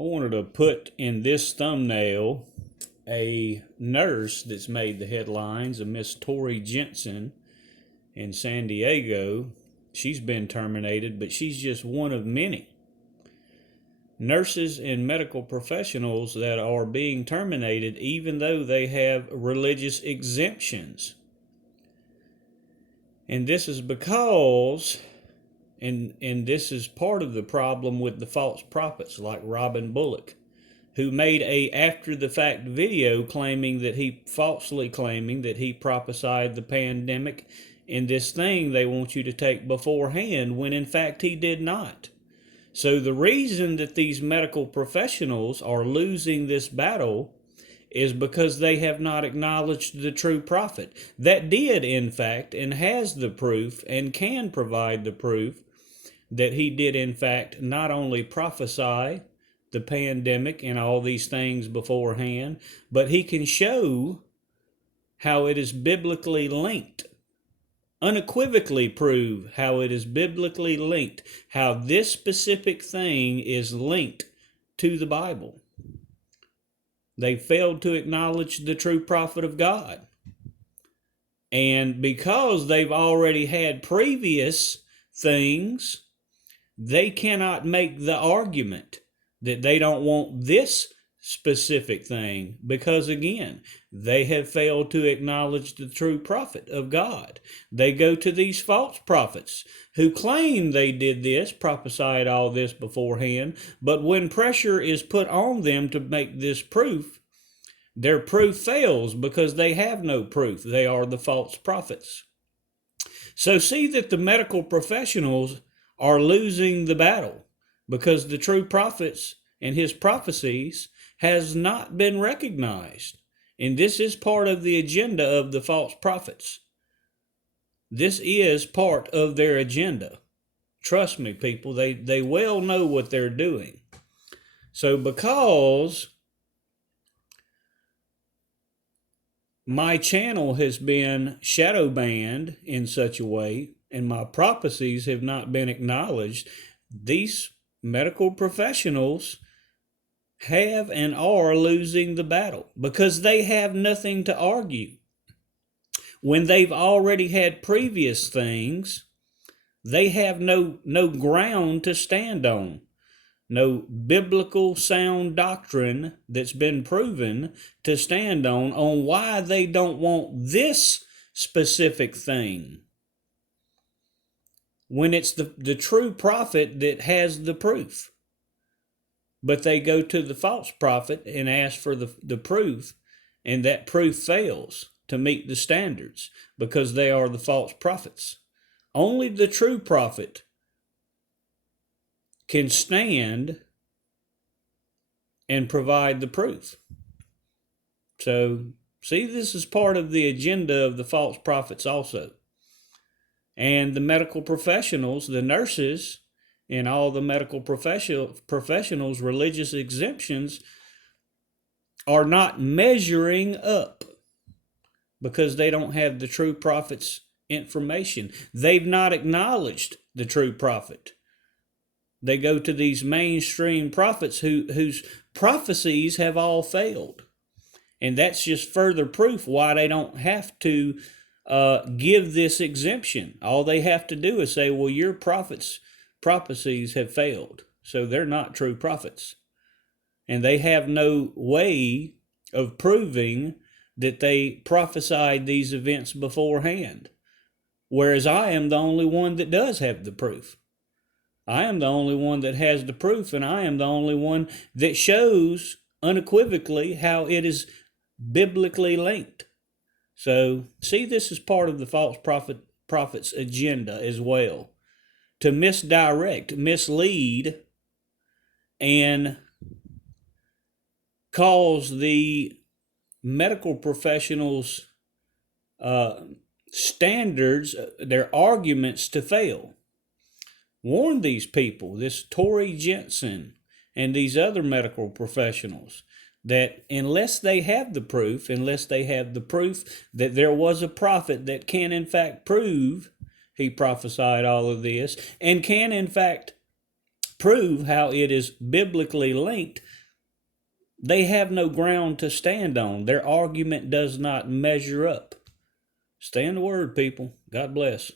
I wanted to put in this thumbnail a nurse that's made the headlines, a Miss Tori Jensen in San Diego. She's been terminated, but she's just one of many nurses and medical professionals that are being terminated even though they have religious exemptions. And this is because, and this is part of the problem with the false prophets like Robin Bullock, who made a after the fact video falsely claiming that he prophesied the pandemic in this thing they want you to take beforehand, when in fact he did not. So the reason that these medical professionals are losing this battle is because they have not acknowledged the true prophet that did in fact and has the proof and can provide the proof that he did in fact not only prophesy the pandemic and all these things beforehand, but he can show how it is biblically linked, unequivocally prove how it is biblically linked, how this specific thing is linked to the Bible. They failed to acknowledge the true prophet of God. And because they've already had previous things, they cannot make the argument that they don't want this specific thing, because again, they have failed to acknowledge the true prophet of God. They go to these false prophets who claim they did this, prophesied all this beforehand, but when pressure is put on them to make this proof, their proof fails because they have no proof. They are the false prophets. So see that the medical professionals are losing the battle because the true prophets and his prophecies has not been recognized. And this is part of the agenda of the false prophets. This is part of their agenda. Trust me, people, they well know what they're doing. So because my channel has been shadow banned in such a way, and my prophecies have not been acknowledged, these medical professionals have and are losing the battle because they have nothing to argue. When they've already had previous things, they have no ground to stand on. No biblical sound doctrine that's been proven to stand on why they don't want this specific thing, when it's the true prophet that has the proof. But they go to the false prophet and ask for the proof, and that proof fails to meet the standards because they are the false prophets. Only the true prophet can stand and provide the proof. So, see, this is part of the agenda of the false prophets also. And the medical professionals, the nurses, and all the medical professionals' religious exemptions are not measuring up because they don't have the true prophet's information. They've not acknowledged the true prophet. They go to these mainstream prophets whose prophecies have all failed. And that's just further proof why they don't have to give this exemption. All they have to do is say, well, your prophecies have failed, so they're not true prophets. And they have no way of proving that they prophesied these events beforehand. Whereas I am the only one that does have the proof. I am the only one that has the proof, and I am the only one that shows unequivocally how it is biblically linked. So, see, this is part of the false prophet's agenda as well, to misdirect, mislead, and cause the medical professionals' standards, their arguments to fail. Warn these people, this Tori Jensen and these other medical professionals, that unless they have the proof that there was a prophet that can in fact prove he prophesied all of this, and can in fact prove how it is biblically linked, they have no ground to stand on. Their argument does not measure up. Stay in the Word, people. God bless.